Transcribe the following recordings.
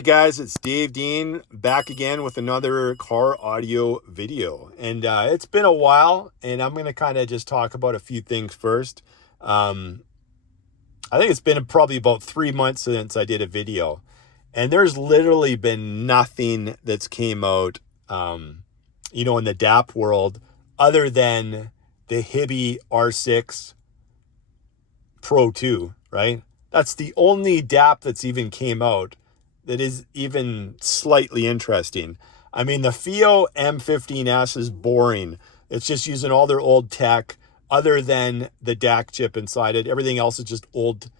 right, guys, it's Dave Dean back again with another car audio video. And it's been a while, and I'm going to kind of just talk about a few things first. I think it's been probably about 3 months since I did a video, and there's literally been nothing that's came out, in the DAP world other than the Hibby R6 Pro 2, right? That's the only DAP that's even came out that is even slightly interesting. I mean, the FIO M15S is boring. It's just using all their old tech other than the DAC chip inside it. Everything else is just old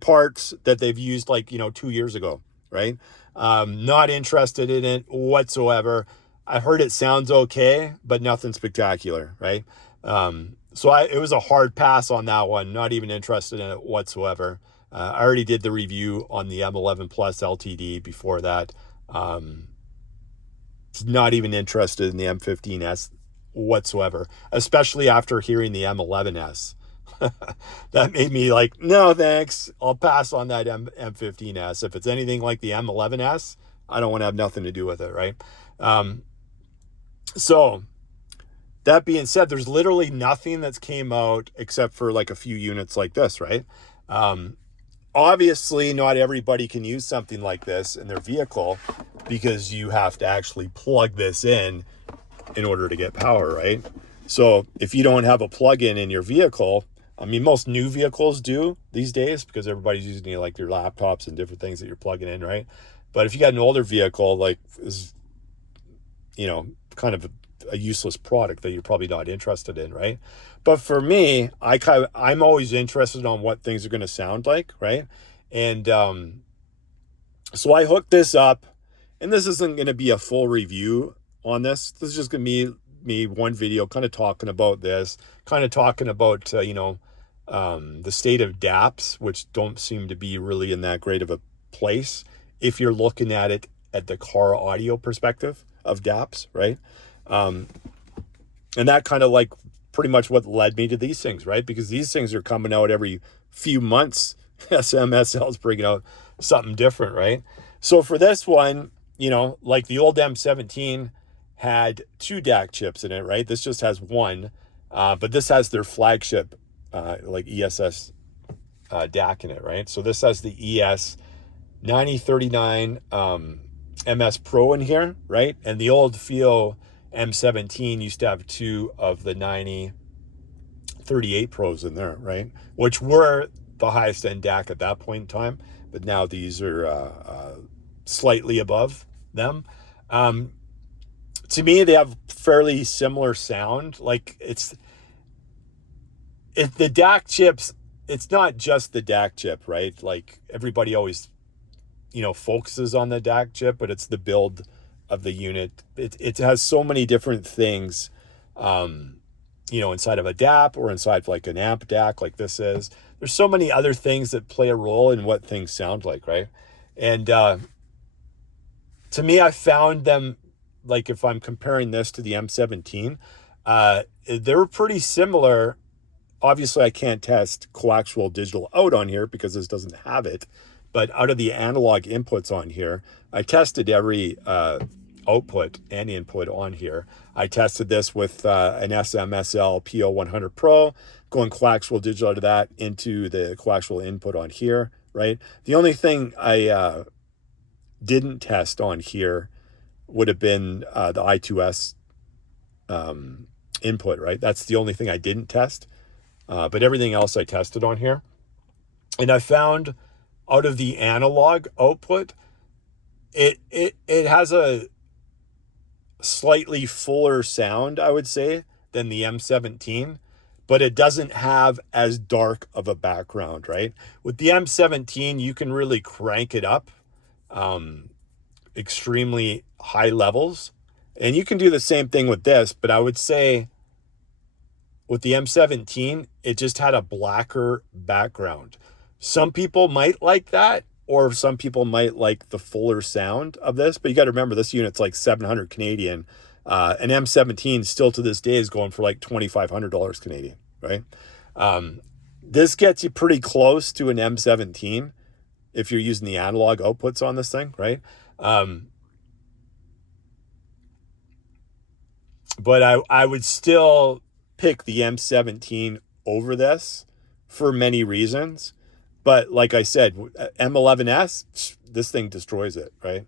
parts that they've used 2 years ago, right? Not interested in it whatsoever. I heard it sounds okay, but nothing spectacular, right? So it was a hard pass on that one. Not even interested in it whatsoever. I already did the review on the M11 Plus LTD before that. Not even interested in the M15S whatsoever, especially after hearing the M11S. That made me like, no, thanks. I'll pass on that M15S. If it's anything like the M11S, I don't want to have nothing to do with it, right? So that being said, there's literally nothing that's came out except for like a few units like this, right? Obviously, not everybody can use something like this in their vehicle because you have to actually plug this in order to get power, right? So if you don't have a plug-in in your vehicle, I mean, most new vehicles do these days because everybody's using like their laptops and different things that you're plugging in, right? But if you got an older vehicle, like is, kind of a useless product that you're probably not interested in, right? But for me, I'm always interested on what things are going to sound like, right? And so I hooked this up, and this isn't going to be a full review on this. This is just going to be me one video kind of talking about this, kind of talking about the state of DAPs, which don't seem to be really in that great of a place if you're looking at it at the car audio perspective of DAPs, right? And that kind of like pretty much what led me to these things, right? Because these things are coming out every few months. Smsl is bringing out something different, right? So for this one, like the old M17 had 2 DAC chips in it, right? This just has one, but this has their flagship, like ESS DAC in it, right? So this has the ES 9039 MS Pro in here, right? And the old FIO M17 used to have 2 of the 9038 Pros in there, right? Which were the highest end DAC at that point in time, but now these are slightly above them. To me, they have fairly similar sound. Like if the DAC chips, it's not just the DAC chip, right? Like everybody always focuses on the DAC chip, but it's the build of the unit. It has so many different things, inside of a DAP or inside of like an amp DAC like this is. There's so many other things that play a role in what things sound like, right? And to me, I found them, like if I'm comparing this to the M17, they're pretty similar. Obviously, I can't test coaxial digital out on here because this doesn't have it. But out of the analog inputs on here, I tested every output and input on here. I tested this with an Smsl Do400 Pro, going coaxial digital out of that into the coaxial input on here, right? The only thing I didn't test on here would have been the I2S input, right? That's the only thing I didn't test. But everything else I tested on here. And I found out of the analog output, it has a slightly fuller sound, I would say, than the M17, but it doesn't have as dark of a background, right? With the M17, you can really crank it up extremely high levels, and you can do the same thing with this, but I would say with the M17, it just had a blacker background. Some people might like that, or some people might like the fuller sound of this, but you got to remember this unit's like 700 Canadian. An M17 still to this day is going for like $2,500 Canadian, right? This gets you pretty close to an M17 if you're using the analog outputs on this thing, right? But I would still pick the M17 over this for many reasons. But like I said, M11S, this thing destroys it, right?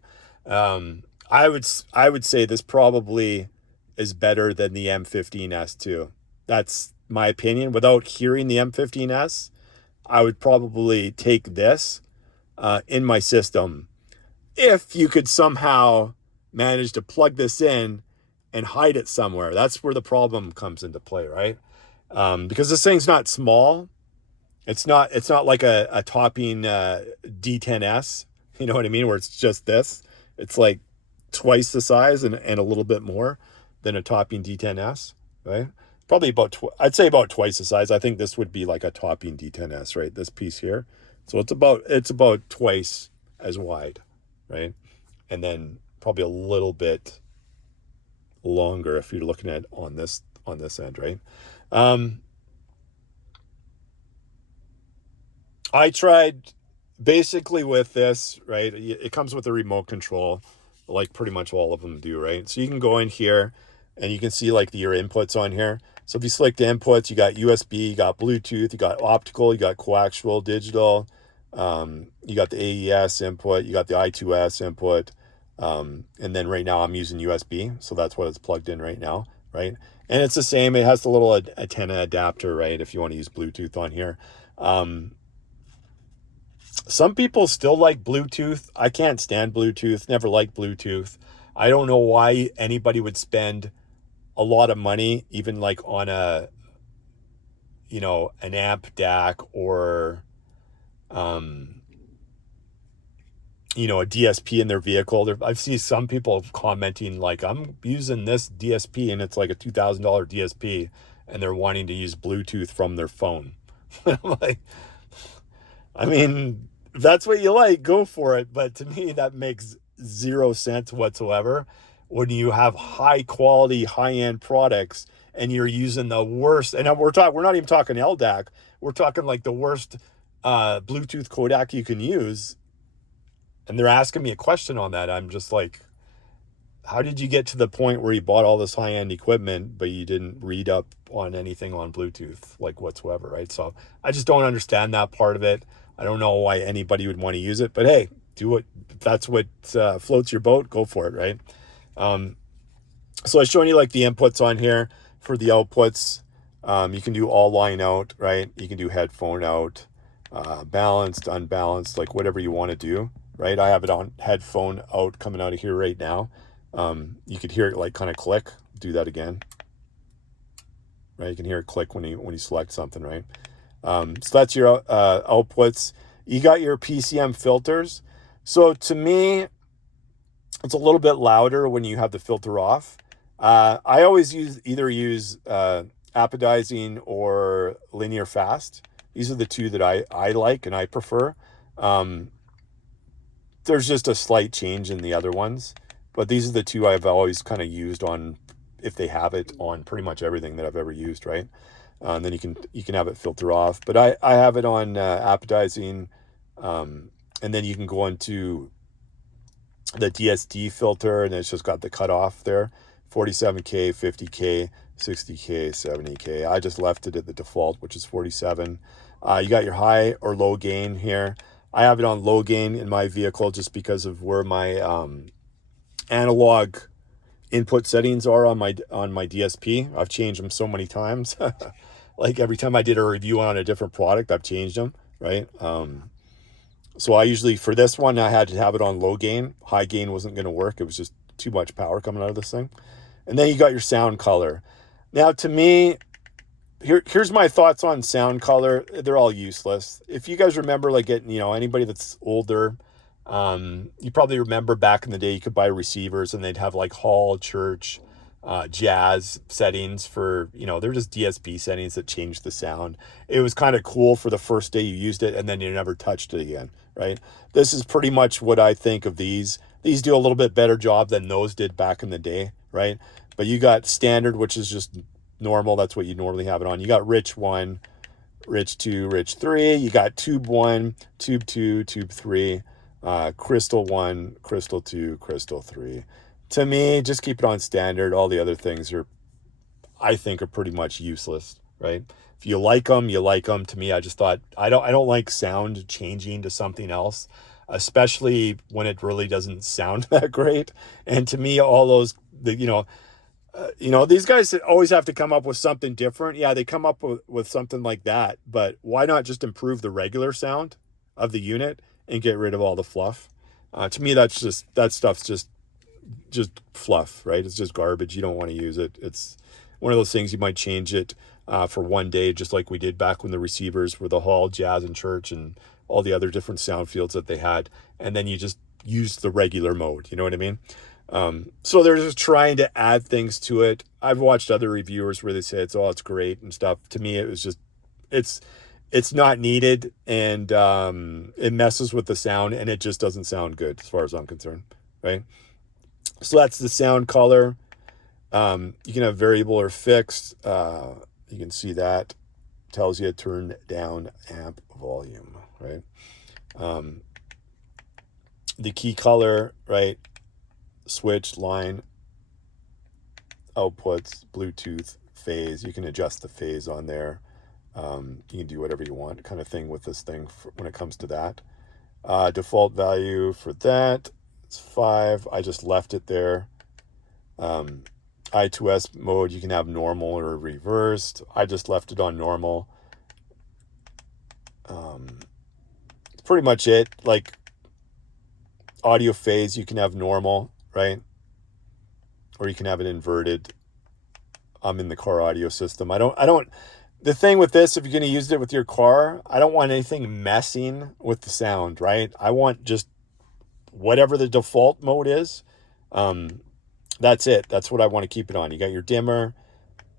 I would say this probably is better than the M15S too. That's my opinion. Without hearing the M15S, I would probably take this in my system. If you could somehow manage to plug this in and hide it somewhere, that's where the problem comes into play, right? Because this thing's not small. It's not like a topping D10S, you know what I mean, where it's just this. It's like twice the size and a little bit more than a topping D10S, right? Probably I'd say about twice the size. I think this would be like a topping D10S, right? This piece here. So it's about twice as wide, right? And then probably a little bit longer if you're looking at on this end, right? I tried basically with this, right? It comes with a remote control, like pretty much all of them do, right? So you can go in here and you can see like your inputs on here. So if you select the inputs, you got USB, you got Bluetooth, you got optical, you got coaxial, digital, you got the AES input, you got the I2S input, and then right now I'm using USB, so that's what it's plugged in right now, right? And it's the same. It has the little antenna adapter, right? If you want to use Bluetooth on here. Some people still like Bluetooth. I can't stand Bluetooth. Never liked Bluetooth. I don't know why anybody would spend a lot of money, even like on an amp DAC or, a DSP in their vehicle. I've seen some people commenting like, I'm using this DSP and it's like a $2,000 DSP and they're wanting to use Bluetooth from their phone. Like, I mean, if that's what you like, go for it. But to me, that makes 0 sense whatsoever when you have high quality, high end products and you're using the worst. And we're not even talking LDAC. We're talking like the worst Bluetooth codec you can use. And they're asking me a question on that. I'm just like, how did you get to the point where you bought all this high-end equipment, but you didn't read up on anything on Bluetooth, like whatsoever, right? So I just don't understand that part of it. I don't know why anybody would want to use it, but hey, do it. If that's what floats your boat, go for it, right? So I was showing you like the inputs on here for the outputs. You can do all line out, right? You can do headphone out, balanced, unbalanced, like whatever you want to do, right? I have it on headphone out coming out of here right now. You could hear it like kind of click. Do that again, right? You can hear it click when you select something, right? So that's your outputs. You got your PCM filters. So to me, it's a little bit louder when you have the filter off. I always use apodizing or linear fast. These are the two that I like and I prefer. There's just a slight change in the other ones, but these are the two I've always kind of used on, if they have it on pretty much everything that I've ever used, right? And then you can have it filter off, but I have it on apodizing, and then you can go into the DSD filter, and it's just got the cutoff there, 47K, 50K, 60K, 70K. I just left it at the default, which is 47. You got your high or low gain here. I have it on low gain in my vehicle just because of where my analog input settings are on my DSP. I've changed them so many times. Like every time I did a review on a different product, I've changed them, right? So I usually, for this one, I had to have it on low gain. High gain wasn't going to work. It was just too much power coming out of this thing. And then you got your sound color. Now, to me, here's my thoughts on sound color. They're all useless. If you guys remember, like, anybody that's older, you probably remember back in the day you could buy receivers and they'd have like hall, church, jazz settings for, they're just DSP settings that changed the sound. It was kind of cool for the first day you used it and then you never touched it again, right? This is pretty much what I think of these. These do a little bit better job than those did back in the day, right? But you got standard, which is just normal. That's what you normally have it on. You got rich one, Rich 2, Rich 3. You got Tube 1, Tube 2, Tube 3, Crystal 1, Crystal 2, Crystal 3. To me, just keep it on standard. All the other things I think, are pretty much useless, right? If you like them, you like them. To me, I just thought, I don't like sound changing to something else, especially when it really doesn't sound that great. And to me, all those, these guys always have to come up with something different. Yeah, they come up with something like that, but why not just improve the regular sound of the unit and get rid of all the fluff? To me, that stuff's just fluff, right? It's just garbage. You don't want to use it. It's one of those things you might change it for one day, just like we did back when the receivers were the hall, jazz, and church, and all the other different sound fields that they had. And then you just use the regular mode. You know what I mean? So they're just trying to add things to it. I've watched other reviewers where they say it's great and stuff. To me, it was just, it's not needed, and it messes with the sound, and it just doesn't sound good as far as I'm concerned, right? So that's the sound color. You can have variable or fixed. You can see that tells you turn down amp volume, right? The key color, right? Switch, line, outputs, Bluetooth, phase. You can adjust the phase on there. You can do whatever you want kind of thing with this thing when it comes to that. Default value for that, it's 5. I just left it there. I2S mode, you can have normal or reversed. I just left it on normal. It's pretty much it. Like audio phase, you can have normal, right? Or you can have it inverted. I'm in the car audio system. The thing with this, if you're going to use it with your car, I don't want anything messing with the sound, right? I want just whatever the default mode is. That's it. That's what I want to keep it on. You got your dimmer.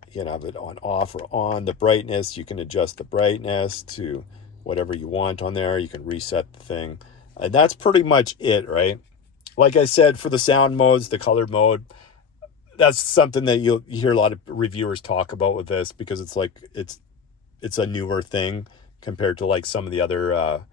You can have it on off or on. The brightness, you can adjust the brightness to whatever you want on there. You can reset the thing. And that's pretty much it, right? Like I said, for the sound modes, the color mode, that's something that you hear a lot of reviewers talk about with this, because it's like it's a newer thing compared to like some of the other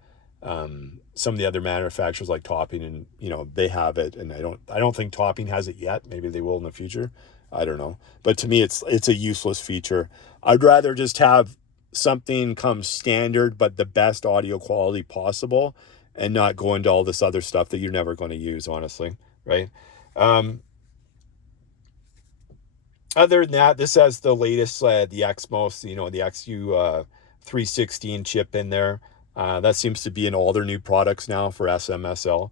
manufacturers like Topping, and they have it, and I don't think Topping has it yet. Maybe they will in the future. I don't know. But to me, it's a useless feature. I'd rather just have something come standard but the best audio quality possible, and not go into all this other stuff that you're never going to use, honestly, right? Other than that, this has the latest, the Xmos, the XU 316 chip in there. That seems to be in all their new products now for SMSL.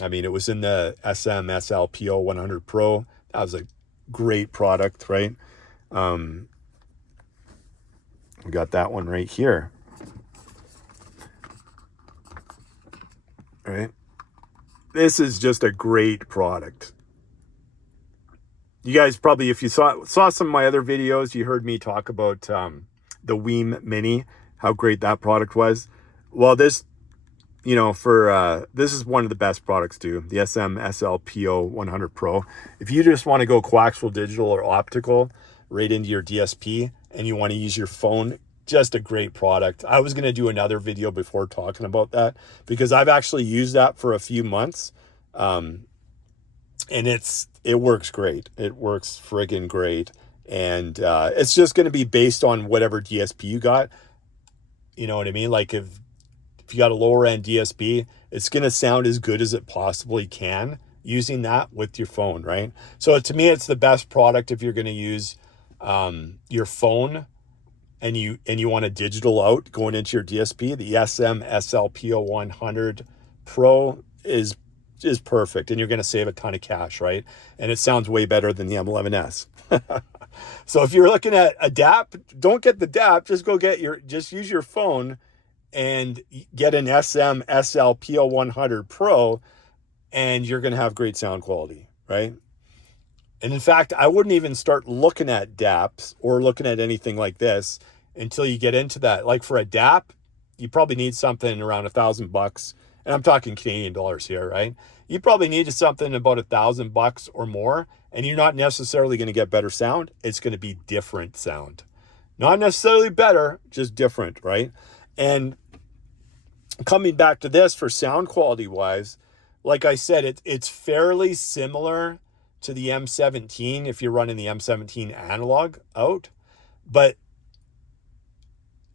It was in the SMSL PO100 Pro. That was a great product, right? We got that one right here. Right? This is just a great product. You guys probably, if you saw some of my other videos, you heard me talk about the Weem Mini, how great that product was. Well, this, this is one of the best products too, the SMSL PO100 Pro. If you just want to go coaxial digital or optical right into your DSP, and you want to use your phone, just a great product. I was going to do another video before talking about that, because I've actually used that for a few months. And it works great. It works friggin' great. And it's just going to be based on whatever DSP you got. You know what I mean? Like if you got a lower end DSP, it's going to sound as good as it possibly can using that with your phone, right? So to me, it's the best product if you're going to use your phone and you want a digital out going into your DSP. The SMSL PO100 Pro is perfect, and you're going to save a ton of cash, right? And it sounds way better than the M11S. So if you're looking at a DAP, don't get the DAP. Just use your phone and get an SMSL PO100 Pro, and you're going to have great sound quality, right? And in fact, I wouldn't even start looking at DAPs or looking at anything like this until you get into that. Like for a DAP, you probably need something around $1,000, and I'm talking Canadian dollars here, right? You probably need something about $1,000 or more, and you're not necessarily going to get better sound. It's going to be different sound. Not necessarily better, just different, right? And coming back to this for sound quality wise, like I said, it's fairly similar to the M17 if you're running the M17 analog out, but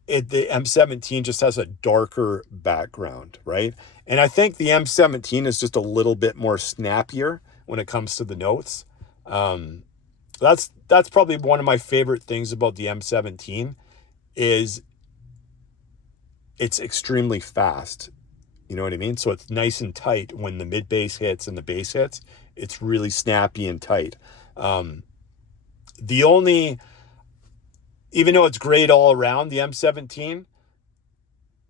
the M17 just has a darker background, right? And I think the M17 is just a little bit more snappier when it comes to the notes. That's probably one of my favorite things about the M17 is it's extremely fast. You know what I mean? So it's nice and tight when the mid bass hits and the bass hits. It's really snappy and tight. The only, even though it's great all around, the M17,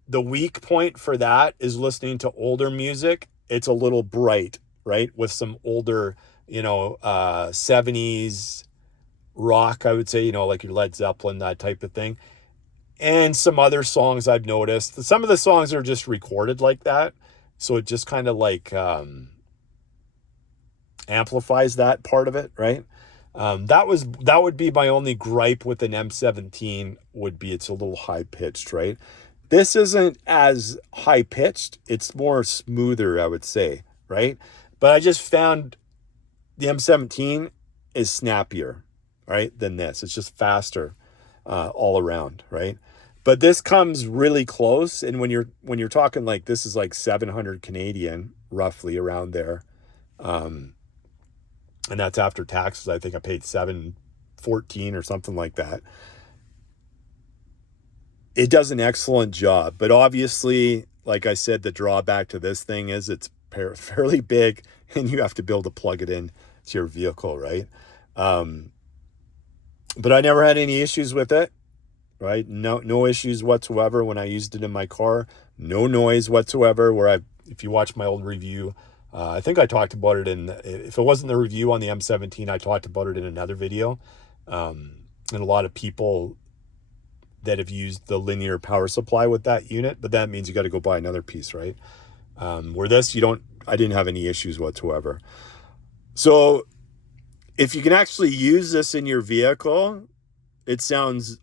the weak point for that is listening to older music. It's a little bright, right? With some older, 70s rock, I would say, like your Led Zeppelin, that type of thing. And some other songs I've noticed. Some of the songs are just recorded like that. So it just kind of like amplifies that part of it, right? That would be my only gripe with an M17 would be it's a little high pitched, right? This isn't as high pitched. It's more smoother, I would say, right? But I just found the M17 is snappier, right, than this. It's just faster all around, right? But this comes really close, and when you're talking like this is like 700 Canadian, roughly around there, and that's after taxes. I think I paid $714 or something like that. It does an excellent job, but obviously, like I said, the drawback to this thing is it's fairly big, and you have to be able to plug it in to your vehicle, right? But I never had any issues with it, right? No issues whatsoever when I used it in my car. No noise whatsoever. If you watch my old review, I think I talked about it if it wasn't the review on the M17, I talked about it in another video. And a lot of people that have used the linear power supply with that unit, but that means you got to go buy another piece, right? Where this, I didn't have any issues whatsoever. So if you can actually use this in your vehicle, it sounds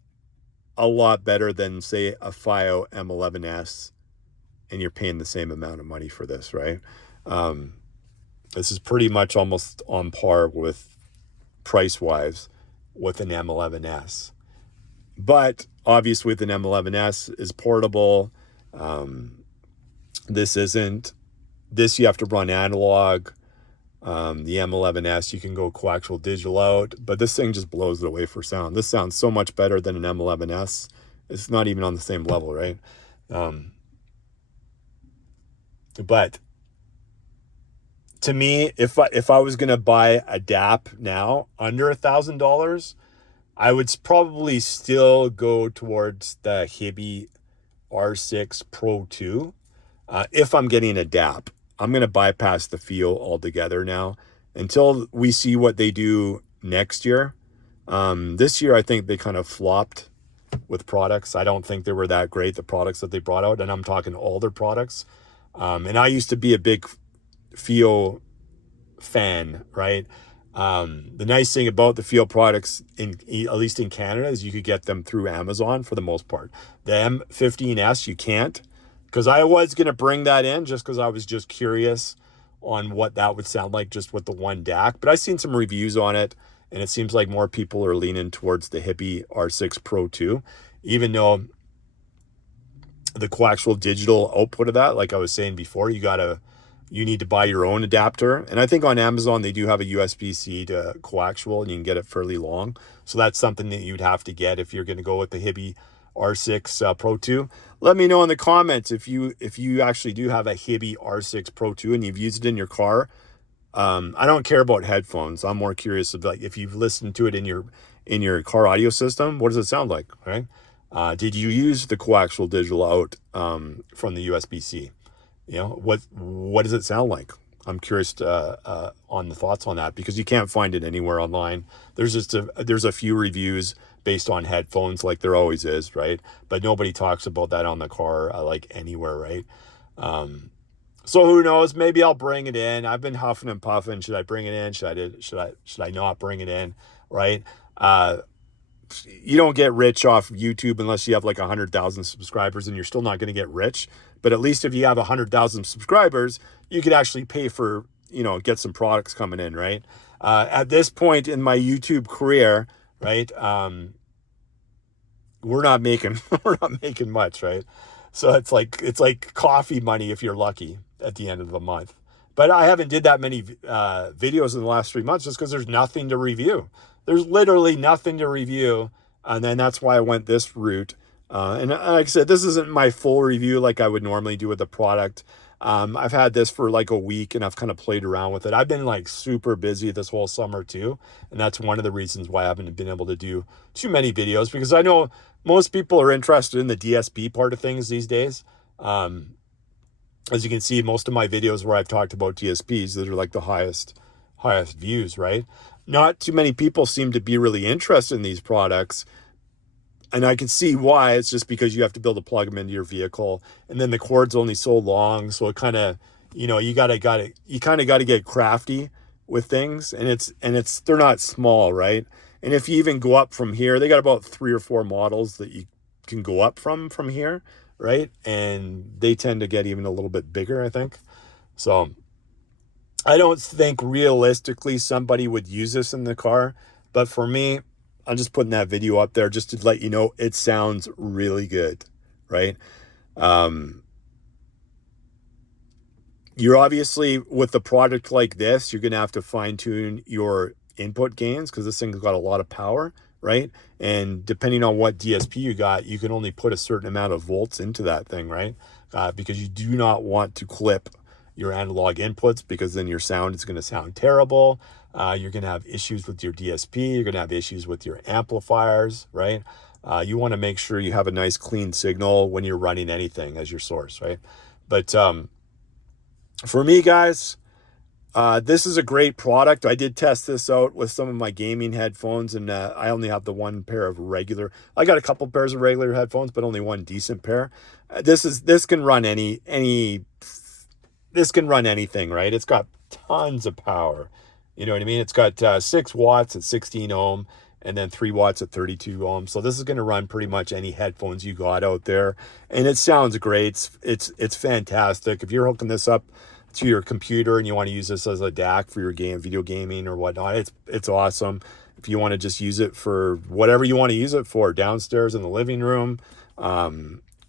a lot better than, say, a FiO M11S, and you're paying the same amount of money for this, right? This is pretty much almost on par with price-wise with an M11S. But obviously with an M11S is portable. This you have to run analog. The M11S, you can go coaxial digital out, but this thing just blows it away for sound. This sounds so much better than an M11S. It's not even on the same level, right? But to me, if I was going to buy a DAP now under $1,000, I would probably still go towards the Hibby R6 Pro 2. If I'm getting a DAP, I'm going to bypass the feel altogether now until we see what they do next year. This year, I think they kind of flopped with products. I don't think they were that great, the products that they brought out, and I'm talking all their products. And I used to be a big feel fan, right? The nice thing about the Feel products, at least in Canada, is you could get them through Amazon for the most part. The M15S, you can't, because I was going to bring that in just because I was just curious on what that would sound like just with the one DAC. But I've seen some reviews on it, and it seems like more people are leaning towards the Hibby R6 Pro 2, even though the coaxial digital output of that, like I was saying before, you need to buy your own adapter. And I think on Amazon, they do have a USB-C to coaxial, and you can get it fairly long. So that's something that you'd have to get if you're going to go with the Hibby R6 Pro 2. Let me know in the comments if you actually do have a Hibby R6 Pro 2 and you've used it in your car. I don't care about headphones. I'm more curious about if you've listened to it in your car audio system. What does it sound like, right? Did you use the coaxial digital out from the USB-C? What does it sound like? I'm curious on the thoughts on that, because you can't find it anywhere online. There's a few reviews based on headphones, like there always is, right? But nobody talks about that on the car like anywhere, right? So who knows? Maybe I'll bring it in. I've been huffing and puffing. Should I bring it in? Should I not bring it in? Right? you don't get rich off YouTube unless you have like 100,000 subscribers, and you're still not going to get rich. But at least if you have 100,000 subscribers, you could actually pay for, get some products coming in, right? At this point in my YouTube career, right, we're not making we're not making much, right? So it's like coffee money if you're lucky at the end of the month. But I haven't did that many videos in the last 3 months just because there's nothing to review. There's literally nothing to review, and then that's why I went this route. And like I said, this isn't my full review like I would normally do with the product. I've had this for like a week, and I've kind of played around with it. I've been like super busy this whole summer too, and that's one of the reasons why I haven't been able to do too many videos, because I know most people are interested in the DSP part of things these days. As you can see, most of my videos where I've talked about DSPs, that are like the highest views, right? Not too many people seem to be really interested in these products. And I can see why. It's just because you have to be able to plug them into your vehicle, and then the cord's only so long. So it kind of, you kind of got to get crafty with things, and they're not small, right? And if you even go up from here, they got about 3 or 4 models that you can go up from here, right? And they tend to get even a little bit bigger, I think. So I don't think realistically somebody would use this in the car, but for me, I'm just putting that video up there just to let you know it sounds really good, right? You're obviously, with a product like this, you're going to have to fine tune your input gains, because this thing's got a lot of power, right? And depending on what DSP you got, you can only put a certain amount of volts into that thing, right? Because you do not want to clip your analog inputs, because then your sound is going to sound terrible. You're going to have issues with your DSP. You're going to have issues with your amplifiers, right? You want to make sure you have a nice clean signal when you're running anything as your source, right? But for me, guys, this is a great product. I did test this out with some of my gaming headphones, and I only have the one pair of regular. I got a couple pairs of regular headphones, but only one decent pair. This can run this can run anything, right? It's got tons of power. You know what I mean? It's got 6 watts at 16 ohm, and then 3 watts at 32 ohm. So this is going to run pretty much any headphones you got out there, and it sounds great. It's fantastic. If you're hooking this up to your computer and you want to use this as a DAC for your video gaming or whatnot, it's awesome. If you want to just use it for whatever you want to use it for, downstairs in the living room.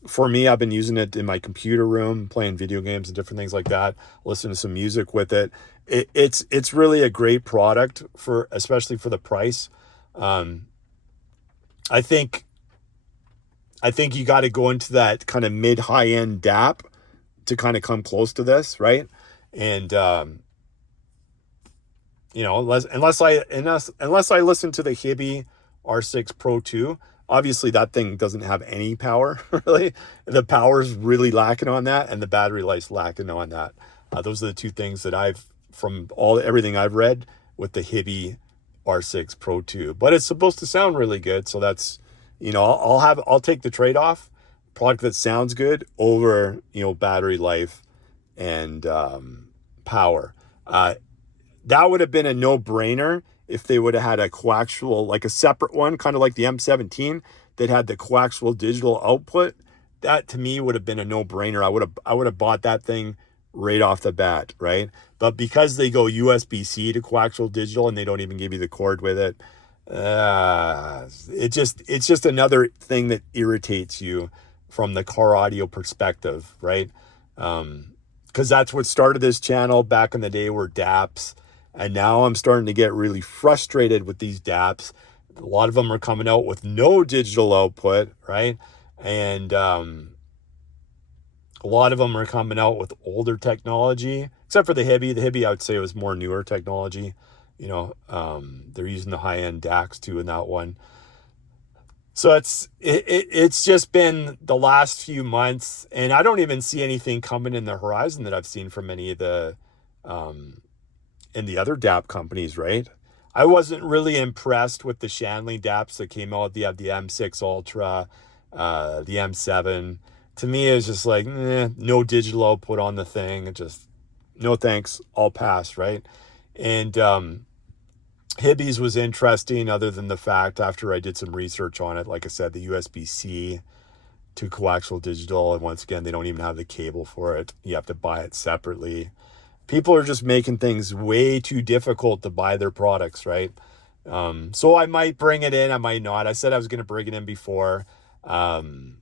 For me, I've been using it in my computer room, playing video games and different things like that, listening to some music with it. It's really a great product, especially for the price. I think you got to go into that kind of mid-high end DAP to kind of come close to this, right? And unless I listen to the Hibby R6 Pro 2, obviously that thing doesn't have any power, really. The power's really lacking on that, and the battery life's lacking on that. Those are the two things that from everything I've read with the Hibby R6 Pro 2. But it's supposed to sound really good, so that's, I'll take the trade-off. Product that sounds good over, battery life and power. That would have been a no-brainer if they would have had a coaxial, like a separate one, kind of like the M17 that had the coaxial digital output. That to me would have been a no-brainer. I would have bought that thing right off the bat, right? But because they go USB-C to coaxial digital and they don't even give you the cord with it, it's just another thing that irritates you from the car audio perspective, right? Because that's what started this channel back in the day, were DAPs. And now I'm starting to get really frustrated with these DAPs. A lot of them are coming out with no digital output, right? And a lot of them are coming out with older technology, except for the Hibby. The Hibby, I would say, was more newer technology. They're using the high-end DACs too in that one. So it's just been the last few months, and I don't even see anything coming in the horizon that I've seen from any of the in the other DAP companies, right? I wasn't really impressed with the Shanley DAPs that came out. You have the M6 Ultra, the M7. To me, it's just like, no digital output on the thing. It just, no thanks, I'll pass, right? And Hibbees was interesting, other than the fact after I did some research on it, like I said, the USB-C to coaxial digital, and once again, they don't even have the cable for it. You have to buy it separately. People are just making things way too difficult to buy their products, right? So I might bring it in, I might not. I said I was going to bring it in before. Might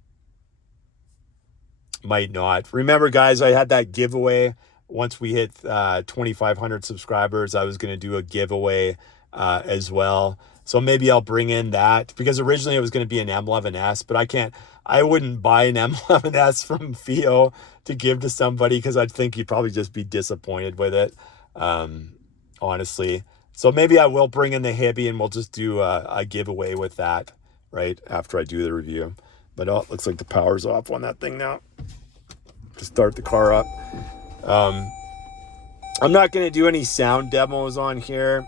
not. Remember, guys, I had that giveaway. Once we hit 2,500 subscribers, I was going to do a giveaway as well. So maybe I'll bring in that, because originally it was going to be an M11S, but I wouldn't buy an M11S from Theo to give to somebody, because I'd think you'd probably just be disappointed with it, honestly. So maybe I will bring in the Hibby and we'll just do a giveaway with that right after I do the review. But it looks like the power's off on that thing now. To start the car up. I'm not going to do any sound demos on here.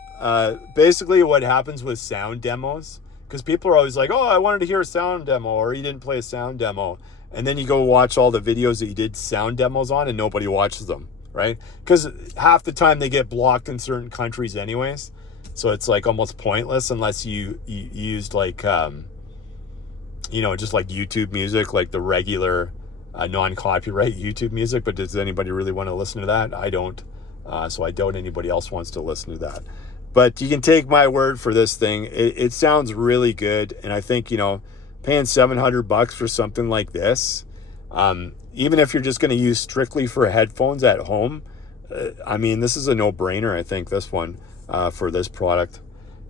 Basically what happens with sound demos, because people are always like, oh, I wanted to hear a sound demo, or you didn't play a sound demo. And then you go watch all the videos that you did sound demos on and nobody watches them, right? Because half the time they get blocked in certain countries anyways. So it's like almost pointless unless you used like, just like YouTube music, like the regular non-copyright YouTube music. But does anybody really want to listen to that? I don't. So I doubt anybody else wants to listen to that. But you can take my word for this thing. It sounds really good. And I think, paying $700 for something like this, even if you're just going to use strictly for headphones at home, this is a no-brainer, I think, this one, for this product.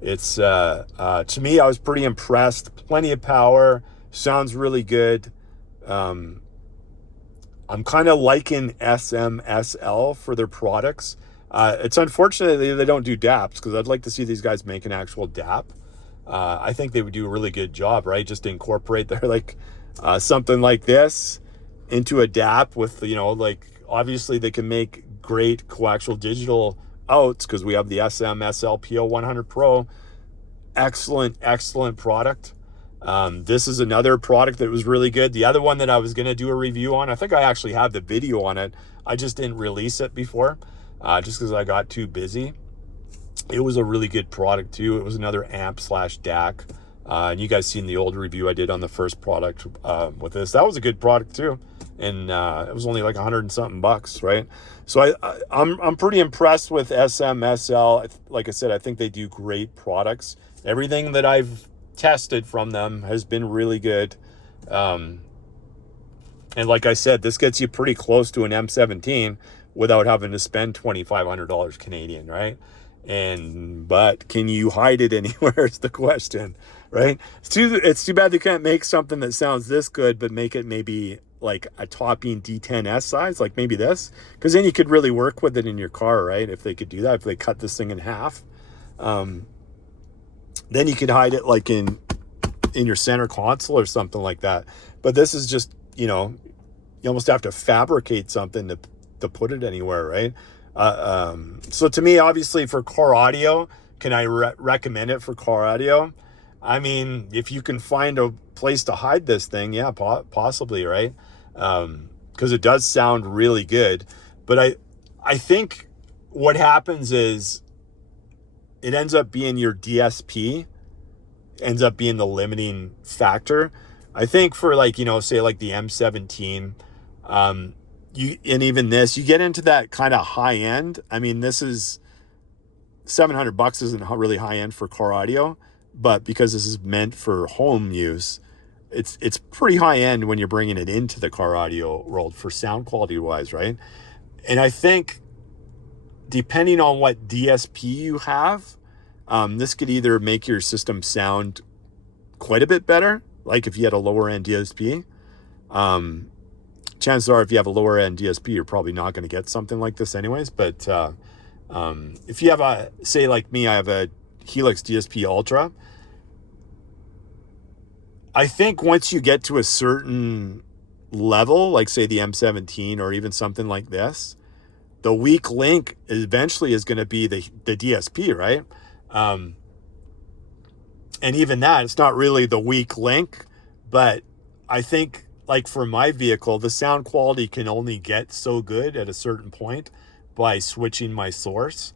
It's, to me, I was pretty impressed. Plenty of power. Sounds really good. I'm kind of liking Smsl for their products. It's unfortunate they don't do DAPs, because I'd like to see these guys make an actual DAP. I think they would do a really good job, right? Just to incorporate their something like this into a DAP with, obviously they can make great coaxial digital outs, because we have the Smsl Do400 Pro. Excellent product. This is another product that was really good. The other one that I was going to do a review on, I think I actually have the video on it. I just didn't release it before, just because I got too busy. It was a really good product too. It was another amp/DAC. And you guys seen the old review I did on the first product with this. That was a good product too. And it was only like $100 and something bucks, right? So I'm pretty impressed with Smsl. Like I said, I think they do great products. Everything that I've tested from them has been really good. And like I said, this gets you pretty close to an M17 without having to spend $2,500 Canadian, right? But can you hide it anywhere is the question, right? It's too bad they can't make something that sounds this good, but make it maybe like a topping D10S size, like maybe this, because then you could really work with it in your car, right? If they could do that, if they cut this thing in half, then you could hide it like in your center console or something like that. But this is just, you almost have to fabricate something to put it anywhere, right? So to me, obviously for car audio, can I recommend it for car audio? If you can find a place to hide this thing, yeah, possibly, right? Because it does sound really good. But I think what happens is it ends up being your DSP ends up being the limiting factor. I think for say like the M17, and even this, you get into that kind of high end. This is $700 isn't really high end for car audio, but because this is meant for home use, it's pretty high end when you're bringing it into the car audio world for sound quality wise, right? And I think depending on what DSP you have, this could either make your system sound quite a bit better, like if you had a lower end DSP. Chances are if you have a lower end DSP, you're probably not going to get something like this anyways. But if you have say like me, I have a Helix DSP Ultra. I think once you get to a certain level, like say the M17 or even something like this, the weak link eventually is going to be the DSP, right? And even that, it's not really the weak link, but I think like for my vehicle, the sound quality can only get so good at a certain point by switching my source.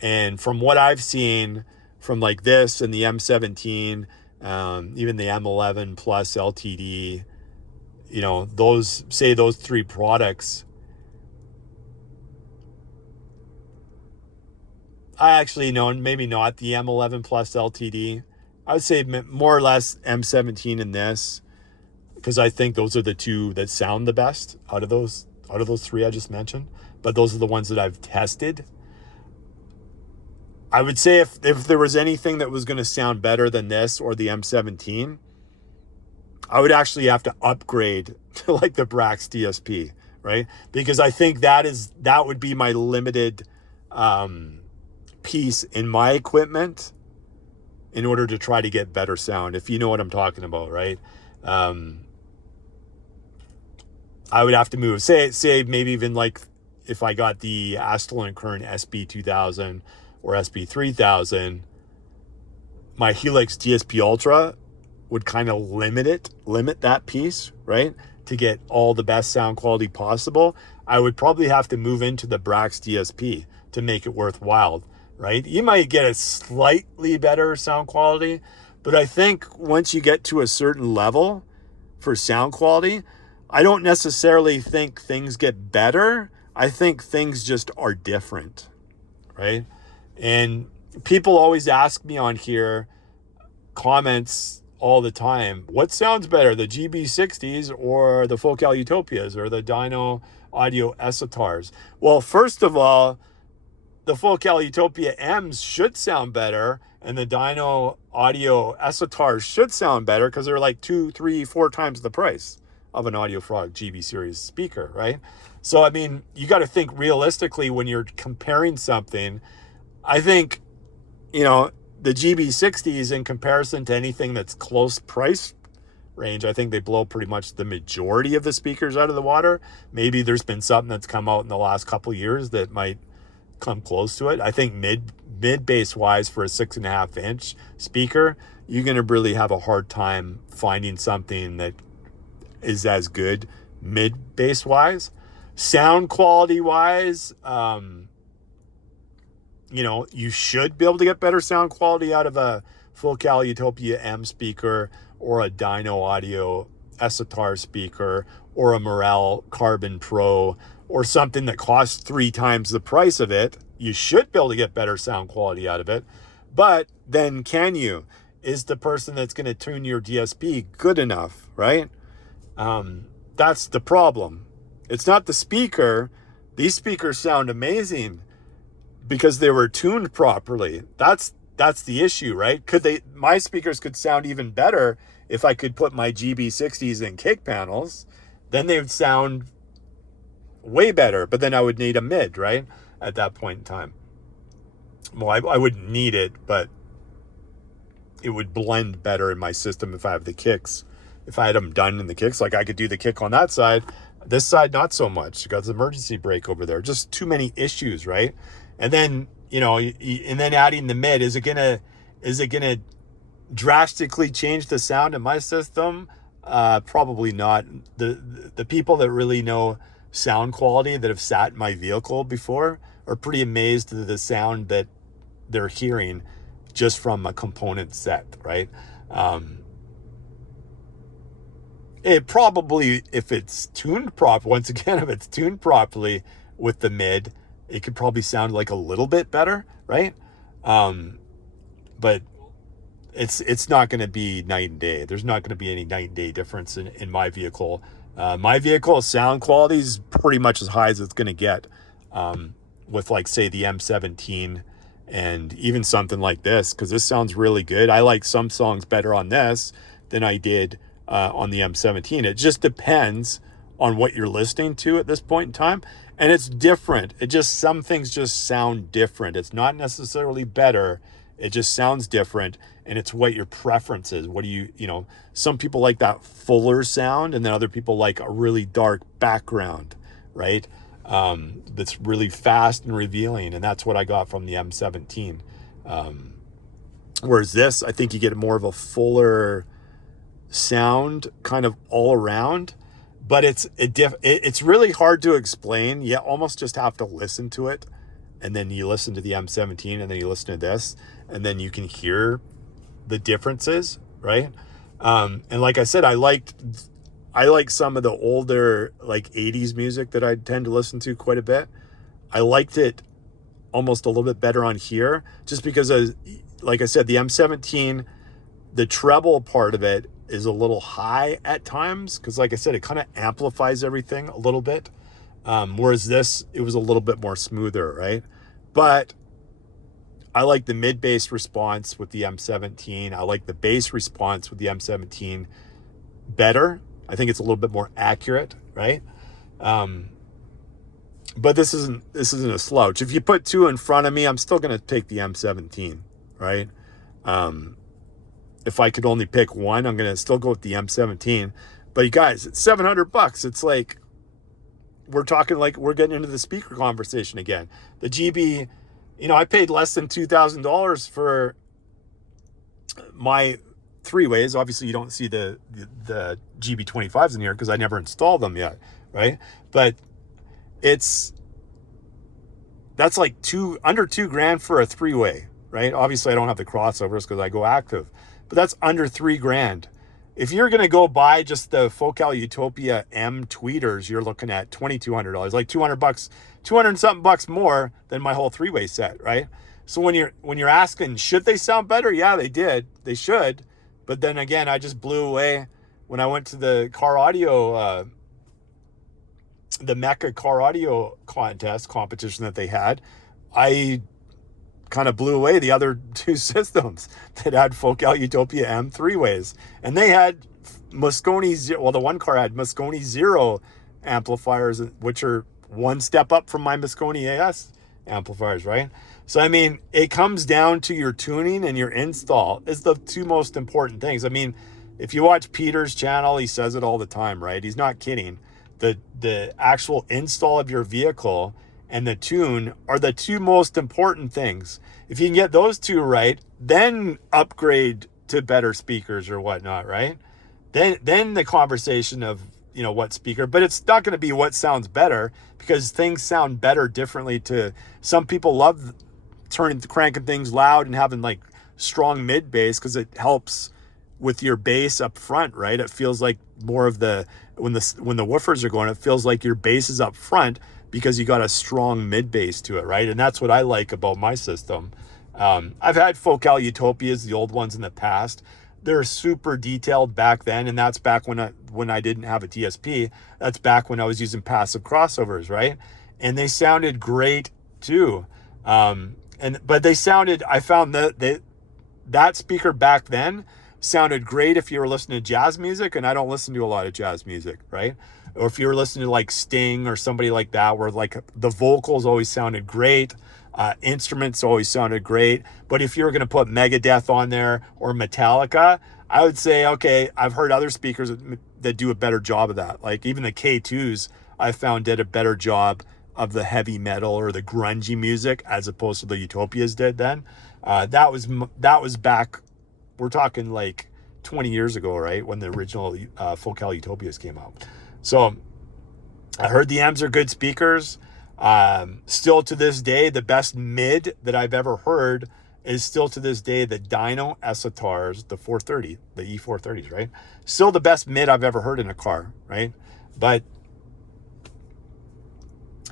And from what I've seen from like this and the M17, even the M11 Plus LTD, you know, those three products. I actually know, maybe not the M11 Plus LTD. I would say more or less M17 and this, because I think those are the two that sound the best out of those three I just mentioned. But those are the ones that I've tested. I would say if there was anything that was going to sound better than this or the M17, I would actually have to upgrade to like the Brax DSP, right? Because I think that would be my limited piece in my equipment in order to try to get better sound, if you know what I'm talking about, right? I would have to move, say maybe even like if I got the Aston Current SB2000 or SB3000, my Helix DSP Ultra would kind of limit that piece, right? To get all the best sound quality possible. I would probably have to move into the Brax DSP to make it worthwhile, right? You might get a slightly better sound quality, but I think once you get to a certain level for sound quality, I don't necessarily think things get better. I think things just are different, right? And people always ask me on here, comments all the time, what sounds better, the GB60s or the Focal Utopias or the Dyno Audio Esotars? Well, first of all, the Focal Utopia M's should sound better, and the Dyno Audio Esotars should sound better because they're like 2, 3, 4 times the price of an Audio Frog GB series speaker, right? So, I mean, you got to think realistically when you're comparing something. I think, you know, the GB60s in comparison to anything that's close price range, I think they blow pretty much the majority of the speakers out of the water. Maybe there's been something that's come out in the last couple of years that might come close to it. I think mid bass wise for a 6.5 inch speaker, you're going to really have a hard time finding something that is as good mid bass wise. Sound quality wise, you know, you should be able to get better sound quality out of a Focal Utopia M speaker or a Dyno Audio Esotar speaker or a Morel Carbon Pro or something that costs 3 times the price of it. You should be able to get better sound quality out of it. But then can you? Is the person that's going to tune your DSP good enough, right? That's the problem. It's not the speaker. These speakers sound amazing because they were tuned properly. That's the issue, right? My speakers could sound even better if I could put my GB60s in kick panels. Then they would sound way better, but then I would need a mid, right? At that point in time. Well, I wouldn't need it, but it would blend better in my system if I have the kicks. If I had them done in the kicks, like I could do the kick on that side, this side not so much. You got the emergency brake over there. Just too many issues, right? And then, you know, and then adding the mid, is it gonna drastically change the sound in my system? Probably not. The people that really know sound quality that have sat in my vehicle before are pretty amazed at the sound that they're hearing just from a component set, right? It probably, if it's tuned once again, if it's tuned properly with the mid, it could probably sound like a little bit better, right? But it's not going to be night and day. There's not going to be any night and day difference in my vehicle. My vehicle sound quality is pretty much as high as it's going to get, with like, say, the M17 and even something like this, because this sounds really good. I like some songs better on this than I did on the M17. It just depends on what you're listening to at this point in time. And it's different. Some things just sound different. It's not necessarily better. It just sounds different. And it's what your preference is. What do you know, some people like that fuller sound, and then other people like a really dark background, right? That's really fast and revealing. And that's what I got from the M17. Whereas this, I think you get more of a fuller sound kind of all around, but it's really hard to explain. You almost just have to listen to it and then you listen to the M17, and then you listen to this, and then you can hear the differences, right? And like I said, I like some of the older, like 80s music that I tend to listen to quite a bit. I liked it almost a little bit better on here, just because, like I said, the M17, the treble part of it is a little high at times, because like I said, it kind of amplifies everything a little bit. Whereas this, it was a little bit more smoother, right? But I like the mid-bass response with the M17. I like the bass response with the M17 better. I think it's a little bit more accurate, right? But this isn't a slouch. If you put two in front of me, I'm still going to take the M17, right? If I could only pick one, I'm going to still go with the M17. But you guys, it's $700. It's like, we're talking like we're getting into the speaker conversation again. The GB, I paid less than $2,000 for my three-ways. Obviously, you don't see the GB25s in here because I never installed them yet, right? But that's like under $2,000 for a three-way, right? Obviously, I don't have the crossovers because I go active, but that's under $3,000. If you're going to go buy just the Focal Utopia M tweeters, you're looking at $2,200, like $200, 200 and something bucks more than my whole three-way set, right? So when you're asking, should they sound better? Yeah, they did. They should. But then again, I just blew away when I went to the car audio, the Mecca car audio competition that they had. I kind of blew away the other two systems that had Focal Utopia M three-ways. And they had Moscone Zero. Well, the one car had Moscone Zero amplifiers, which are one step up from my Moscone AS amplifiers, right? So, I mean, it comes down to your tuning and your install is the two most important things. I mean, if you watch Peter's channel, he says it all the time, right? He's not kidding. The actual install of your vehicle and the tune are the two most important things. If you can get those two right, then upgrade to better speakers or whatnot, right? Then the conversation of, what speaker, but it's not going to be what sounds better, because things sound better differently to some people. Love cranking things loud and having like strong mid bass because it helps with your bass up front, right? It feels like more of when the woofers are going, it feels like your bass is up front because you got a strong mid bass to it, right? And that's what I like about my system. I've had Focal Utopias, the old ones in the past. They're super detailed back then, and that's back when I didn't have a TSP. That's back when I was using passive crossovers, right? And they sounded great too. But they sounded, I found that speaker back then sounded great if you were listening to jazz music, and I don't listen to a lot of jazz music, right? Or if you were listening to like Sting or somebody like that, where like the vocals always sounded great, instruments always sounded great. But if you were going to put Megadeth on there or Metallica, I would say, okay, I've heard other speakers that do a better job of that. Like even the K2s I found did a better job of the heavy metal or the grungy music as opposed to the Utopias did then. That was back, we're talking like 20 years ago, right? When the original Focal Utopias came out. So I heard the M's are good speakers. Still to this day, the best mid that I've ever heard is still to this day the Dyno Esitars, the 430, the E430s, right? Still the best mid I've ever heard in a car, right? But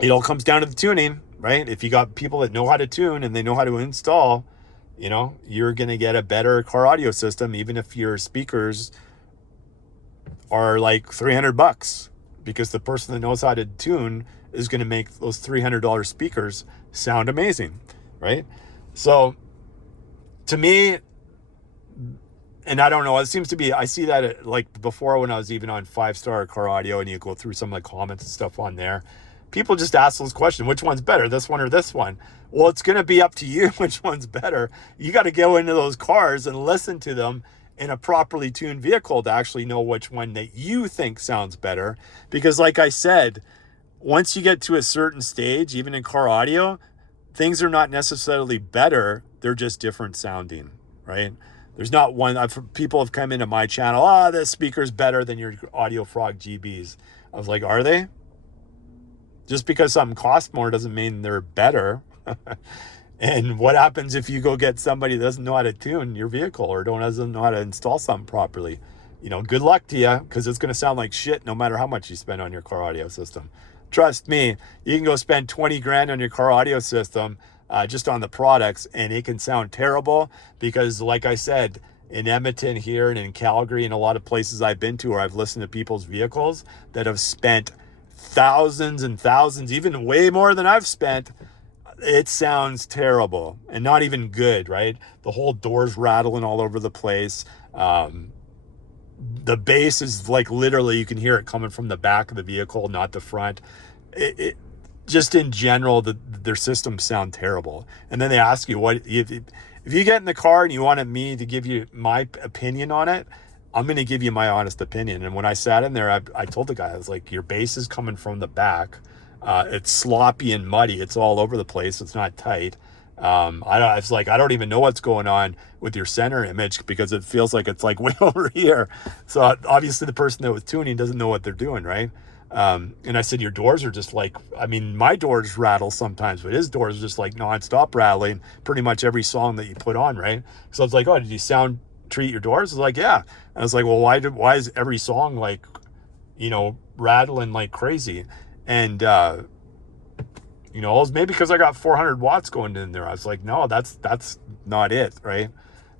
it all comes down to the tuning, right? If you got people that know how to tune and they know how to install, you're going to get a better car audio system, even if your speakers are like $300, because the person that knows how to tune is going to make those $300 speakers sound amazing, right? So to me, and I don't know, it seems to be, I see that like before when I was even on 5-Star Car Audio and you go through some of the comments and stuff on there, people just ask those questions, which one's better, this one or this one? Well, it's going to be up to you which one's better. You got to go into those cars and listen to them in a properly tuned vehicle to actually know which one that you think sounds better. Because like I said, once you get to a certain stage, even in car audio, things are not necessarily better. They're just different sounding, right? There's not one. People have come into my channel, this speaker's better than your Audio Frog GBs. I was like, are they? Just because something costs more doesn't mean they're better. And what happens if you go get somebody that doesn't know how to tune your vehicle or doesn't know how to install something properly? Good luck to you, because it's going to sound like shit no matter how much you spend on your car audio system. Trust me, you can go spend 20 grand on your car audio system, just on the products, and it can sound terrible because, like I said, in Edmonton here and in Calgary and a lot of places I've been to where I've listened to people's vehicles that have spent thousands and thousands, even way more than I've spent, it sounds terrible and not even good, right? The whole door's rattling all over the place. The bass is like literally you can hear it coming from the back of the vehicle, not the front. It just in general, their systems sound terrible. And then they ask you, what if you get in the car and you wanted me to give you my opinion on it, I'm going to give you my honest opinion. And when I sat in there, I told the guy, I was like, your bass is coming from the back. It's sloppy and muddy. It's all over the place. It's not tight. I don't even know what's going on with your center image because it feels like it's like way over here. So obviously the person that was tuning doesn't know what they're doing, right? And I said, your doors are just like, my doors rattle sometimes, but his doors are just like nonstop rattling pretty much every song that you put on, right? So it's like, oh, did you sound treat your doors? It's like, yeah. And I was like, well, why is every song like, rattling like crazy? And, it was maybe because I got 400 watts going in there. I was like, no, that's not it, right?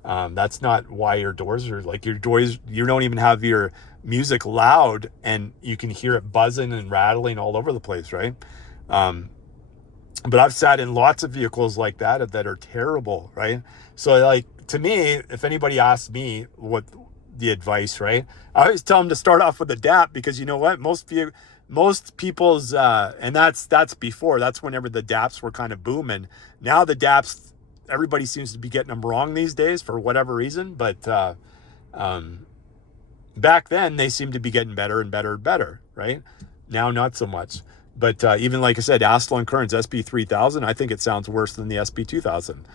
That's not why your doors are like, your doors, you don't even have your music loud and you can hear it buzzing and rattling all over the place, right? But I've sat in lots of vehicles like that are terrible, right? So like, to me, if anybody asks me what the advice, right, I always tell them to start off with a DAP, because you know what, most people's, and that's before, that's whenever the DAPs were kind of booming. Now the DAPs, everybody seems to be getting them wrong these days for whatever reason. But back then they seemed to be getting better and better and better, right? Now, not so much. But even like I said, Aston Current's SP3000, I think it sounds worse than the SP2000.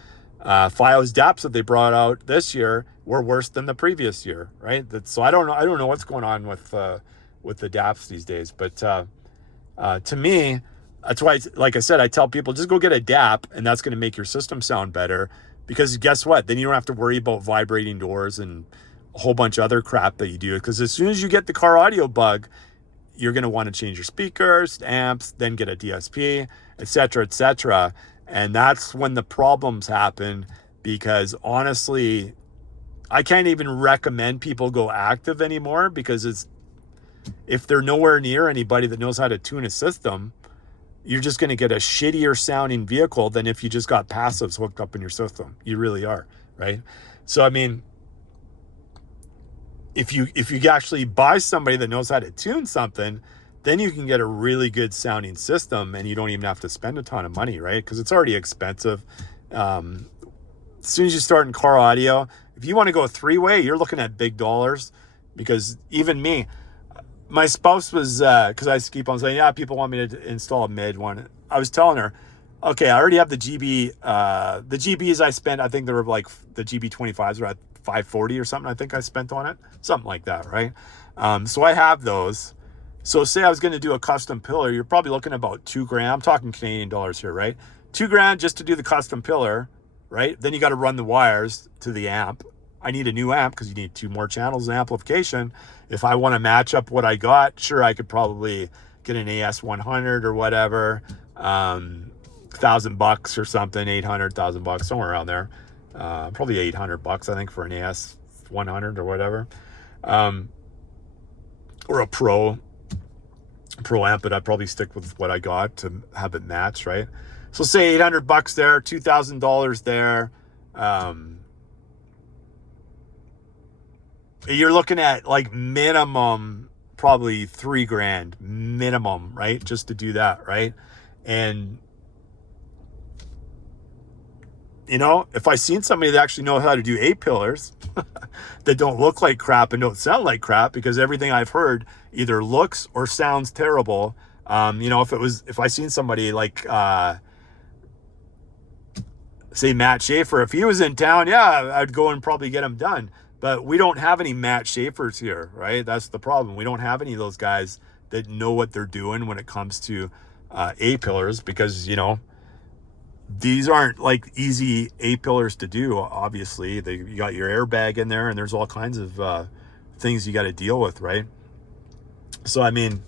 FiO's DAPs that they brought out this year were worse than the previous year, right? So I don't know what's going on with the DAPs these days. But to me, that's why, like I said, I tell people just go get a DAP, and that's going to make your system sound better. Because guess what? Then you don't have to worry about vibrating doors and a whole bunch of other crap that you do. Because as soon as you get the car audio bug, you're going to want to change your speakers, amps, then get a DSP, etc., etc. And that's when the problems happen, because honestly, I can't even recommend people go active anymore, because if they're nowhere near anybody that knows how to tune a system, you're just going to get a shittier sounding vehicle than if you just got passives hooked up in your system. You really are, right? So, if you actually buy somebody that knows how to tune something, then you can get a really good sounding system, and you don't even have to spend a ton of money, right? Because it's already expensive. As soon as you start in car audio, if you want to go three-way, you're looking at big dollars. Because even me, my spouse was, because I keep on saying, yeah, people want me to install a mid one. I was telling her, okay, I already have the GB. The GBs I spent, I think they were like, the GB25s were at $540 or something. I think I spent on it, something like that, right? So I have those. So say I was going to do a custom pillar, you're probably looking at about $2,000. I'm talking Canadian dollars here, right? $2,000 just to do the custom pillar, right? Then you got to run the wires to the amp. I need a new amp because you need 2 more channels of amplification. If I want to match up what I got, sure, I could probably get an AS100 or whatever, $1,000 or something, 800, $1,000, somewhere around there. Probably $800, I think, for an AS100 or whatever, or a pro amp. But I'd probably stick with what I got to have it match, right? So say $800 there, $2,000 there. You're looking at like minimum probably $3,000 minimum, right? Just to do that, right? And if I seen somebody that actually know how to do 8 pillars that don't look like crap and don't sound like crap, because everything I've heard either looks or sounds terrible. If I seen somebody like, say Matt Schaefer, if he was in town, yeah, I'd go and probably get him done. But we don't have any Matt Schaefers here, right? That's the problem. We don't have any of those guys that know what they're doing when it comes to A pillars, because, these aren't like easy A-pillars to do. Obviously, you got your airbag in there, and there's all kinds of things you got to deal with, right? So I mean,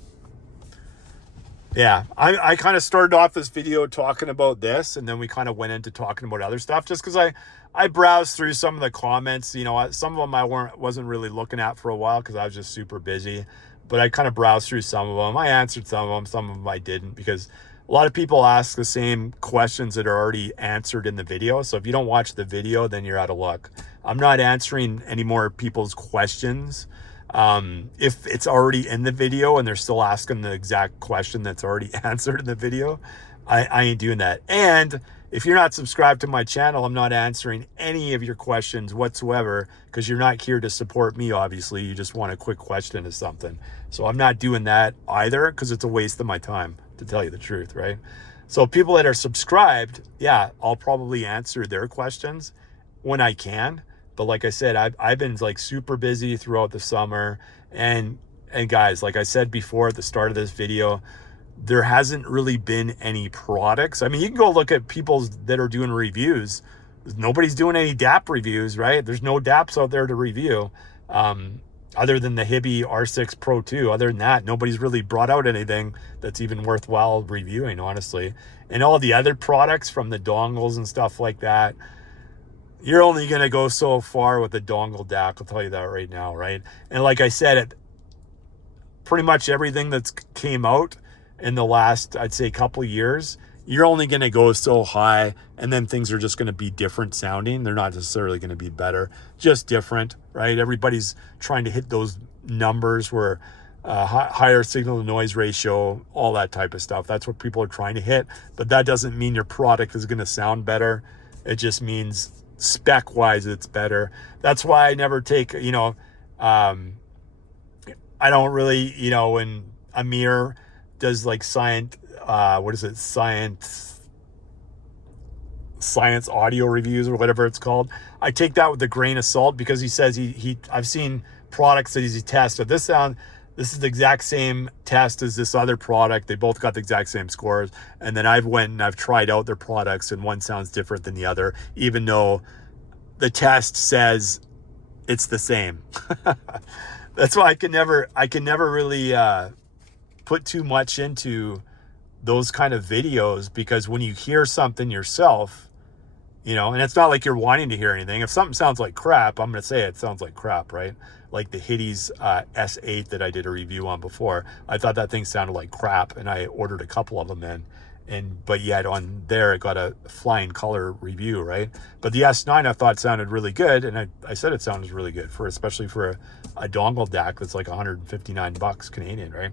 yeah, I kind of started off this video talking about this, and then we kind of went into talking about other stuff, just because I browsed through some of the comments. You know, some of them I wasn't really looking at for a while because I was just super busy, but I kind of browsed through some of them. I answered some of them I didn't, because a lot of people ask the same questions that are already answered in the video. So if you don't watch the video, then you're out of luck. I'm not answering any more people's questions. If it's already in the video and they're still asking the exact question that's already answered in the video, I ain't doing that. And if you're not subscribed to my channel, I'm not answering any of your questions whatsoever, because you're not here to support me. Obviously, you just want a quick question or something. So I'm not doing that either, because it's a waste of my time, to tell you the truth, right? So people that are subscribed, yeah, I'll probably answer their questions when I can. But like I said, I've been like super busy throughout the summer. And guys, like I said before at the start of this video, there hasn't really been any products. I mean, you can go look at people that are doing reviews. Nobody's doing any DAP reviews, right? There's no DAPs out there to review, other than the Hibby R6 Pro 2. Other than that, nobody's really brought out anything that's even worthwhile reviewing, honestly. And all the other products, from the dongles and stuff like that, you're only going to go so far with the dongle DAC. I'll tell you that right now, right? And like I said, pretty much everything that's came out in the last, I'd say, couple of years, you're only going to go so high, and then things are just going to be different sounding. They're not necessarily going to be better, just different, right? Everybody's trying to hit those numbers where higher signal to noise ratio, all that type of stuff. That's what people are trying to hit, but that doesn't mean your product is going to sound better. It just means spec wise it's better. That's why I never take, I don't really, when Amir does like science audio reviews or whatever it's called, I take that with a grain of salt, because he says I've seen products that he's tested. This is the exact same test as this other product. They both got the exact same scores. And then I've tried out their products, and one sounds different than the other, even though the test says it's the same. That's why I can never really put too much into those kind of videos, because when you hear something yourself, and it's not like you're wanting to hear anything. If something sounds like crap, I'm going to say it sounds like crap, right? Like the Hitty's S8 that I did a review on before. I thought that thing sounded like crap, and I ordered a couple of them but yet on there it got a flying color review, right? But the S9 I thought sounded really good, and I said it sounded really good, especially for a dongle DAC that's like $159 Canadian, right?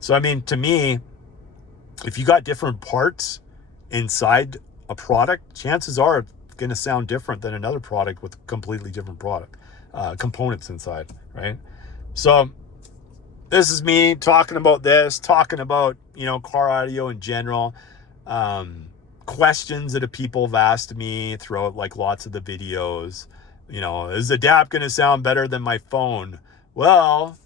So I mean, to me, if you got different parts inside a product, chances are it's going to sound different than another product with completely different components inside, right? So this is me talking about car audio in general. Questions that people have asked me throughout like lots of the videos. Is the DAP going to sound better than my phone? Well,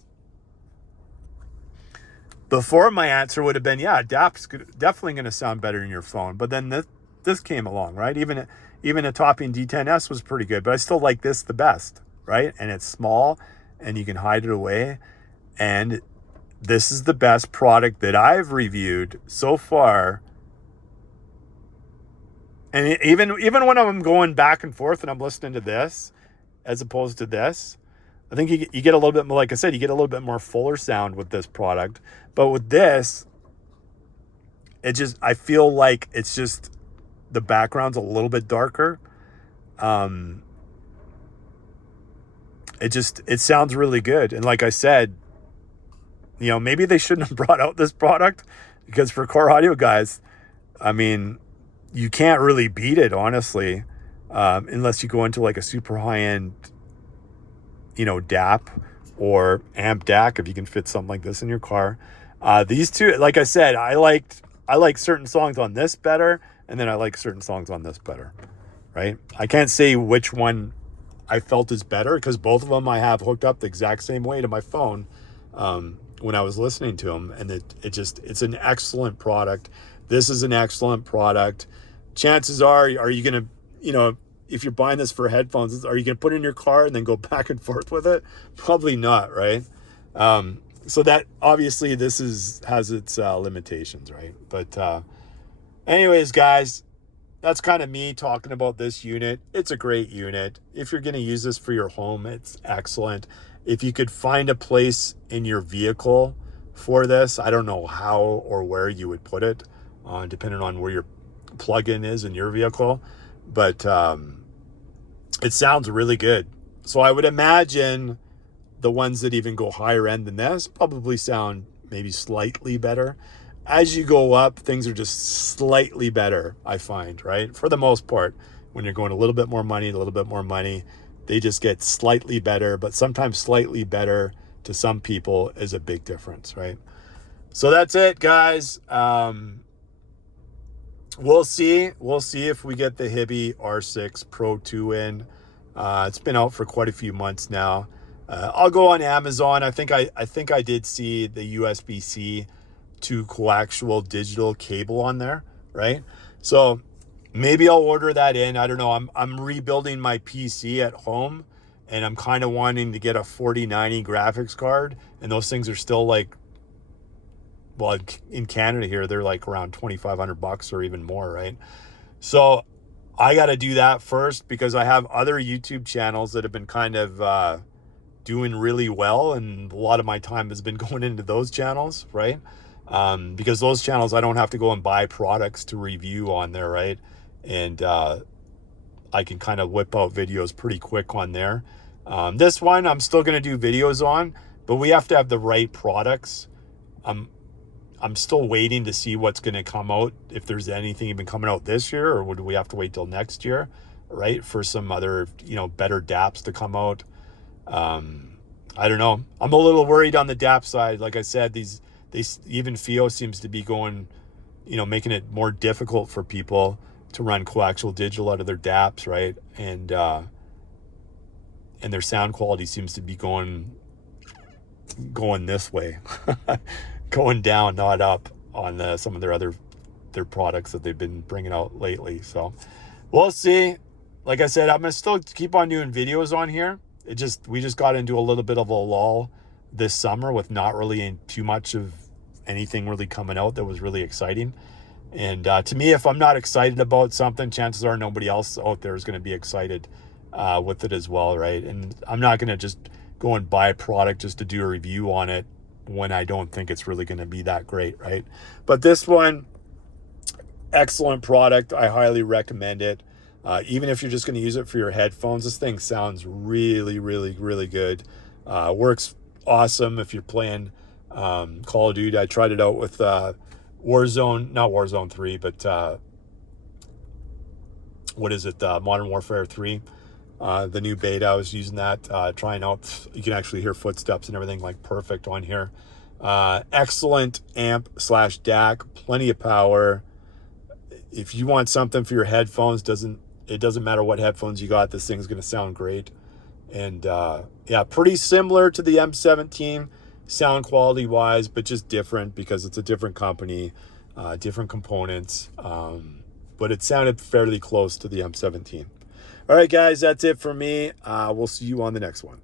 before, my answer would have been, yeah, DAP's definitely going to sound better in your phone. But then this came along, right? Even a Topping D10S was pretty good, but I still like this the best, right? And it's small, and you can hide it away. And this is the best product that I've reviewed so far. And even when I'm going back and forth and I'm listening to this as opposed to this, I think you get a little bit more, like I said, you get a little bit more fuller sound with this product. But with this, I feel like it's just, the background's a little bit darker. It sounds really good. And like I said, maybe they shouldn't have brought out this product, because for car audio guys, I mean, you can't really beat it, honestly, unless you go into like a super high-end, DAP or amp DAC, if you can fit something like this in your car. These two, like I said, I like certain songs on this better, and then I like certain songs on this better, right? I can't say which one I felt is better, because both of them I have hooked up the exact same way to my phone when I was listening to them, and it's an excellent product. This is an excellent product. chances are you going to, you know, if you're buying this for headphones, are you going to put it in your car and then go back and forth with it? Probably not, right? So that obviously has its limitations, right? But anyways, guys, that's kind of me talking about this unit. It's a great unit. If you're going to use this for your home, it's excellent. If you could find a place in your vehicle for this, I don't know how or where you would put it, depending on where your plug-in is in your vehicle. But it sounds really good. So I would imagine the ones that even go higher end than this probably sound maybe slightly better. As you go up, things are just slightly better, I find, right? For the most part, when you're going a little bit more money, they just get slightly better, but sometimes slightly better to some people is a big difference, right? So that's it, guys. We'll see if we get the Hibby R6 Pro 2 in. It's been out for quite a few months now. I'll go on Amazon. I think I did see the USB-C to coaxial digital cable on there, right? So maybe I'll order that in. I don't know. I'm rebuilding my PC at home, and I'm kind of wanting to get a 4090 graphics card, and those things are still like, well, in Canada here, they're like around $2,500 or even more, right? So I got to do that first because I have other YouTube channels that have been kind of doing really well, and a lot of my time has been going into those channels, right? Because those channels, I don't have to go and buy products to review on there, right? And I can kind of whip out videos pretty quick on there. This one, I'm still going to do videos on, but we have to have the right products. I'm still waiting to see what's going to come out, if there's anything even coming out this year, or would we have to wait till next year, right, for some other, you know, better DAPs to come out. I don't know. I'm a little worried on the DAP side. Like I said, even FIO seems to be going, you know, making it more difficult for people to run coaxial digital out of their DAPs, right? And their sound quality seems to be going this way, going down, not up on some of their products that they've been bringing out lately. So we'll see. Like I said, I'm gonna still keep on doing videos on here. We just got into a little bit of a lull this summer with not really too much of anything really coming out that was really exciting. And to me, if I'm not excited about something, chances are nobody else out there is going to be excited with it as well, right? And I'm not going to just go and buy a product just to do a review on it when I don't think it's really going to be that great, right? But this one, excellent product. I highly recommend it. Even if you're just going to use it for your headphones, this thing sounds really, really, really good. Works awesome if you're playing Call of Duty. I tried it out with not Warzone 3, but what is it? Modern Warfare 3. The new beta, I was using that, trying out. You can actually hear footsteps and everything, like perfect on here. Excellent amp / DAC, plenty of power. If you want something for your headphones, it doesn't matter what headphones you got, this thing's going to sound great. And yeah, pretty similar to the M17 sound quality wise, but just different because it's a different company, different components. But it sounded fairly close to the M17. All right, guys, that's it for me. We'll see you on the next one.